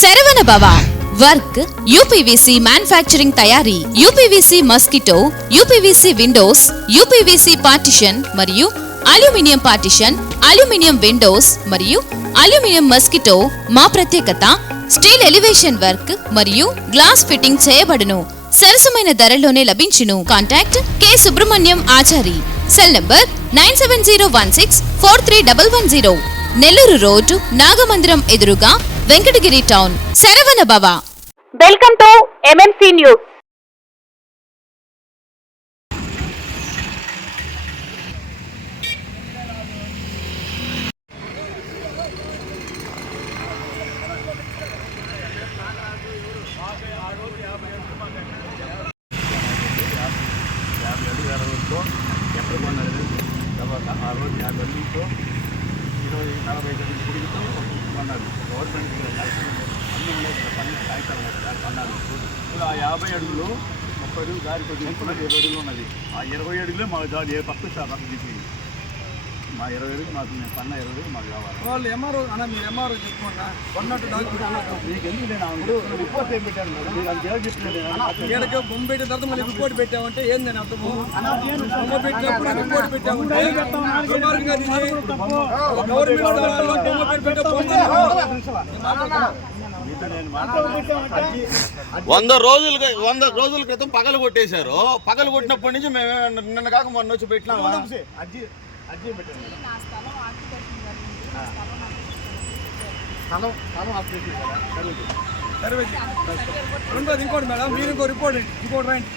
శరవణ భవ work UPVC manufacturing తయారీ, UPVC mosquito, UPVC Windows, UPVC partition మరియు అల్యూమినియం పార్టిషన్, అల్యూమినియం విండోస్ మరియు aluminium mosquito. మా ప్రత్యేకత స్టీల్ ఎలివేషన్ వర్క్ మరియు గ్లాస్ ఫిట్టింగ్ చేయబడును. సరసమైన ధరలోనే లభించును. Contact K Subrahmanyam Achari. Cell number 9706431110. Nellore road, Nagamandiram ఎదురుగా, వెంకటగిరి టౌన్. శరవణ భవ. Welcome to MMC news. తర్వాత ఆ రోజు 50 అడుగులతో 20-40 గుడితో కొన్నారు. గవర్నమెంట్ అన్ని ఉన్నాయి కదా, పని కాగితాలు కొన్నారు. ఇప్పుడు ఆ 50 అడుగులు 30 అడుగులు దారి కొద్ది 20 అడుగులు ఉన్నది. ఆ 20 అడుగులే మాకు దారి ఏ పక్క పక్క దిగి మా 20 అడుగులు మాకు మేము పన్న 20 అడుగులు మాకు కావాలి. వాళ్ళు ఎంఆర్ఓ అన్న, మీరు ఎంఆర్ఓ చెప్పుకున్నా కొన్నట్టు మీకు ఎందుకు నేను రిపోర్ట్ ఏం పెట్టాను కదా, మీరు అది ఏదో ఈడకి బొమ్మ పెట్టిన తర్వాత మళ్ళీ రిపోర్ట్ పెట్టామంటే ఏందని అర్థము? బొమ్మ పెట్టినప్పుడు రిపోర్ట్ పెట్టామంటే గవర్నమెంట్ బొమ్మ వంద రోజుల క్రితం పగలు కొట్టేశారు. పగలు కొట్టినప్పటి నుంచి మేము నిన్న కాక మొన్న వచ్చి పెట్టినాము. రెండోది ఇంకోటి మేడం, మీరు ఇంకో రిపోర్ట్ ఇంకోటి రాయండి.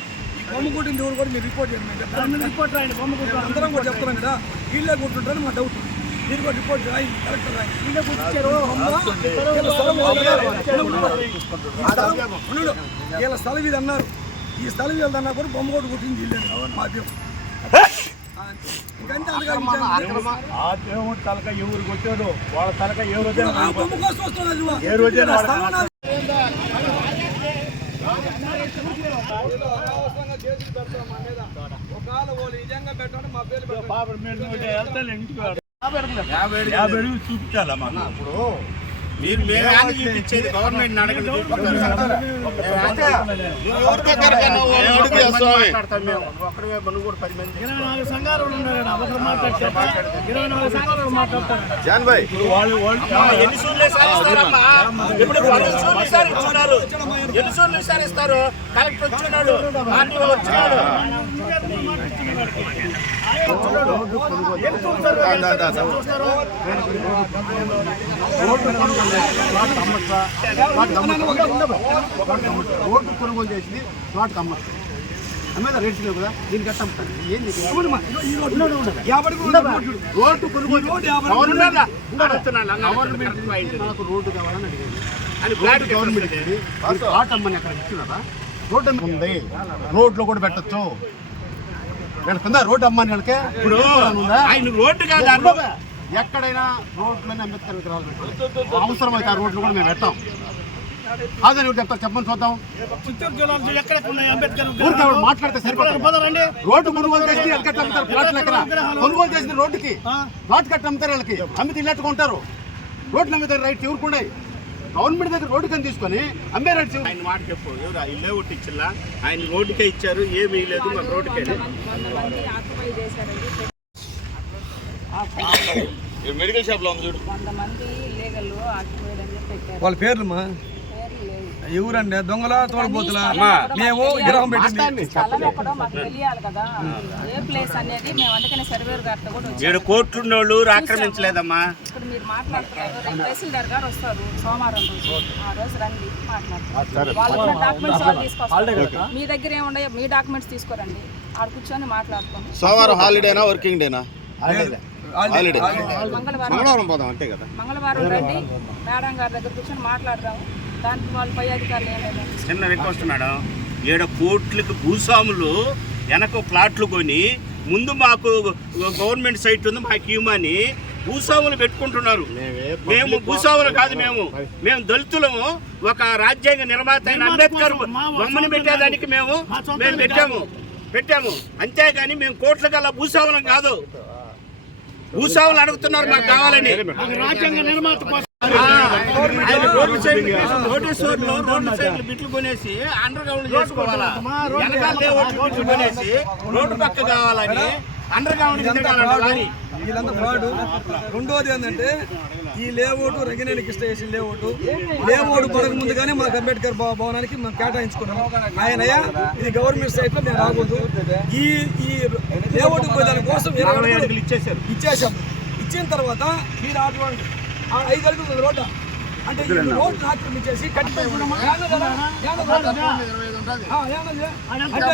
బొమ్మ కొట్టింది ఊరు కూడా మీరు రిపోర్ట్ చేయండి. రిపోర్ట్ రాయండి. బొమ్మ కొట్టు అందరం కూడా చెప్తున్నాం కదా, వీళ్ళే కొట్టుంటారని మా డౌట్. మీరు కూడా రిపోర్ట్ రాయండి, కరెక్ట్ రాయండి. వీళ్ళే కొట్టించారు వీళ్ళ స్థలం ఇది అన్నారు. ఈ స్థలం వీళ్ళది అన్నా కూడా బొమ్మ కొట్టు కొట్టింది వీళ్ళే మా దేవుడు. ఆ దేవుడు తలక ఎవరు కొట్టాడు, వాళ్ళ తలక ఏ రోజు బొమ్మ కోసం వస్తున్నది. ఏ రోజే ఒకవేళ వాళ్ళు నిజంగా పెట్టండి మా పేరు 50 అడుగులు చూపించాలా మాకు. ఇప్పుడు మీరు చూపించేది గవర్నమెంట్ అడగండి. ఇస్తారు కలెక్టర్ వచ్చినాడు, వచ్చినాడు. రోడ్డు కొనుగోలు చేసింది ప్లాట్కి అమ్మచ్చు. అమ్మేదా రేట్స్ లేవు కదా, దీనికి ఎట్ట అమ్ముతారు? ఏంది రోడ్డు కొనుగోలు గవర్నమెంట్ నాకు రోడ్డు కావాలని అడిగేది. గవర్నమెంట్ ప్లాట్ అమ్మని అక్కడ ఇచ్చినారా? రోడ్డు ఉంది, రోడ్లో కూడా పెట్టచ్చు. వీళ్ళకుందా రోడ్డు అమ్మని వాళ్ళకే? ఇప్పుడు రోడ్డు కాదు, ఎక్కడైనా రోడ్లోనే అంబేద్కర్ విగ్రహాలు పెట్టాలి. అవసరం అయితే ఆ రోడ్లు కూడా మేము పెట్టాం. అదే చెప్తారు, చెప్పమని చూద్దాం. ఊరికే మాట్లాడితే సరిపోతుంది. రోడ్డు కొనుగోలు చేసి ఎక్కడ అమ్ముతారు? ప్లాట్లు ఎక్కడ కొనుగోలు చేసిన రోడ్డుకి ప్లాట్ కట్టి అమ్ముతారు. వాళ్ళకి అమ్మితే ఇల్లెట్టుకు ఉంటారు. రోడ్లు అమ్మితే రైట్ ఎవరుకుండా గవర్నమెంట్ దగ్గర రోడ్డు కని తీసుకొని అమ్మే రైట్స్. ఆయన మాట చెప్పు, ఎవరు ఇల్లే ఒకటి ఇచ్చిలా, ఆయన రోడ్డుకే ఇచ్చారు, ఏమీ లేదు మాకు రోడ్డుకే. మెడికల్ షాప్ లో ఉంది చూడు. వాళ్ళ పేర్లు మా ఎవరండి? దొంగల తోడబోతుల మేము విగ్రహం పెట్టింది. 7 కోట్లు ఉన్నోళ్ళు ఆక్రమించలేదమ్మా. ఇప్పుడు మీరు మాట్లాడుతున్నారు, తహసీల్దార్ గారు వస్తారు సోమవారం రోజు, ఆ రోజు రండి మాట్లాడుతున్నారు. వాళ్ళ డాక్యుమెంట్స్ వాళ్ళు తీసుకొస్తారు. మీ దగ్గర ఏమున్నాయో మీ డాక్యుమెంట్స్ తీసుకోరండి, ఆడ కూర్చొని మాట్లాడుకోండి. సోమవారం హాలిడేనా, వర్కింగ్ డేనా? మంగళవారం పోదాం అంతే కదా. మంగళవారం రండి, మేడం గారి దగ్గర కూర్చొని మాట్లాడదాం. దానికి వాళ్ళ పై అధికారులు ఏం లేదు. చిన్న రిక్వెస్ట్ మేడం, 7 కోట్లకి భూస్వాములు వెనక ప్లాట్లు కొని ముందు మాకు గవర్నమెంట్ సైట్ ఉంది మాకు ఇవ్వమని భూస్వాములు పెట్టుకుంటున్నారు. మేము భూస్వాములు కాదు, మేము దళితులము. ఒక రాజ్యాంగ నిర్మాత అయిన అంబేద్కర్ బొమ్మని పెట్టేదానికి మేము పెట్టాము అంతేగాని మేము కోట్ల గల భూస్వాములం కాదు. భూస్వాములు అడుగుతున్నారు మాకు కావాలని. రోడ్డు సైడ్లు బిట్లు కొనేసి అండర్ గ్రౌండ్ చేసుకోవాలా, వెనకాల లేఅవుట్ బిట్లు కొనేసి రోడ్డు పక్క కావాలని అండర్ గ్రౌండ్ కానీ వీళ్ళంతా ఫ్రాడ్. రెండోది ఏంటంటే ఈ లేఅవుట్ రంగినేని కృష్ణ చేసిన లేఅవుట్ కొరకు ముందుగానే మాకు అంబేద్కర్ భవనానికి మేము కేటాయించుకున్నాం. ఆయనయ్య ఇది గవర్నమెంట్ సైట్ లో మేము రాకూడదు, ఈ లేఅవుట్ దాని కోసం 20 అడుగులు ఇచ్చేసాం. ఇచ్చిన తర్వాత మీరు 5 అడుగులు రోడ్డు అంటే రోడ్డు ఆక్రమించేసి అంటే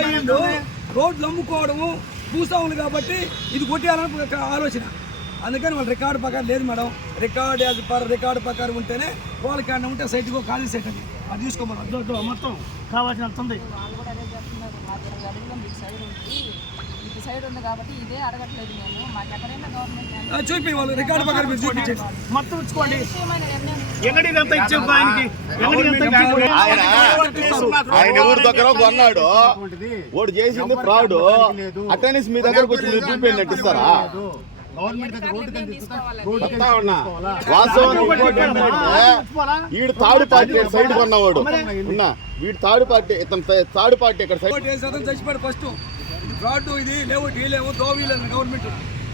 వీళ్ళు రోడ్లు అమ్ముకోవడము భూస్వాములు కాబట్టి ఇది కొట్టేయాలని ఆలోచన. అందుకని వాళ్ళు రికార్డు ప్రకారం లేదు మేడం, రికార్డు ప్రకారం ఉంటేనే వాళ్ళకి ఏమన్నా ఉంటే సైట్కి ఖాళీ సైట్ అది అది తీసుకోమని మొత్తం కావాల్సినంత ఉంది. సైడ్ ఉంది కాబట్టి ఇదే అడగట్లేదు నేను, మాకు ఎక్కడైనా గవర్నమెంట్ చూపి వాళ్ళు రికార్డు ప్రకారం మీరు చూపించండి మొత్తం ఇచ్చుకోండి. ఆయన ఊరి దగ్గర కొన్నాడు, ఓడు చేసింది ఫ్రాడ్. అటెండెన్స్ మీ దగ్గరకు వచ్చి మీరు చూపించినట్టు ఇస్తారా? వాస్తవం వీడు థర్డ్ పార్టీ సైడ్ కొన్నవాడు ఉన్నా, వీడు థర్డ్ పార్టీ, ఇతను థర్డ్ పార్టీ ఇక్కడ సైడ్ చచ్చిపోయాడు. ఫస్ట్ ఫ్రాడ్ ఇది లేవు దోవీలేదు గవర్నమెంట్.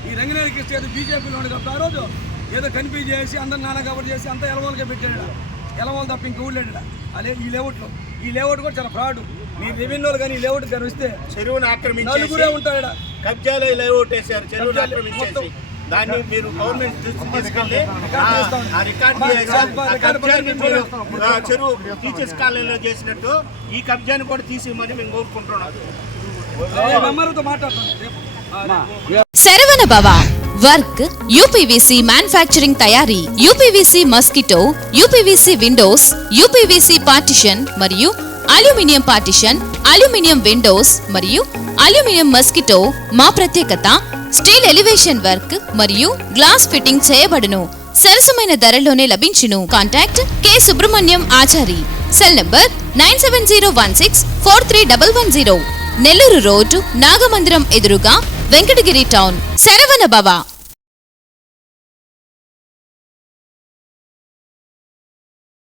ఈ రంగనేని కృష్ణ ఏదో బీజేపీలో ఉండే కాబట్టి ఆ రోజు ఏదో కన్ఫ్యూజ్ చేసి అందరు నానా కబర్ చేసి అంతా ఎలవాళ్ళకే పెట్టాడు. ఎలవాళ్ళు తప్ప ఇంక ఊళ్ళాడు అదే ఈ లేఅవుట్ కూడా చాలా ఫ్రాడ్. మీ రెవెన్యూలు కానీ ఈ లేఅవుట్ కానీ వస్తే చెరువును ఆక్రమించి నలుగురే ఉంటాడు. కబ్జాలో లేఅవుట్ వేసారు, చెరువును ఆక్రమించేసి దాన్ని మీరు గవర్నమెంట్ తీసుకెళ్ళి చెరువు టీచర్స్ కాలనీలో చేసినట్టు ఈ కబ్జాని కూడా తీసేయమని మేము కోరుకుంటున్నాం. శరవణ భవ వర్క్ యూపీవీసీ మ్యానుఫ్యాక్చరింగ్ తయారీ, UPVC mosquito, UPVC Windows, UPVC partition మరియు అల్యూమినియం పార్టిషన్, అల్యూమినియం విండోస్ మరియు అల్యూమినియం మస్కిటో. మా ప్రత్యేకత స్టీల్ ఎలివేషన్ వర్క్ మరియు గ్లాస్ ఫిట్టింగ్ చేయబడును. సరసమైన ధరలోనే లభించును. Contact K Subrahmanyam Achari. Cell number 9706431110. Nellore road Nagamandiram ఎదురుగా వెంకటగిరి టౌన్. శరవణ భవ.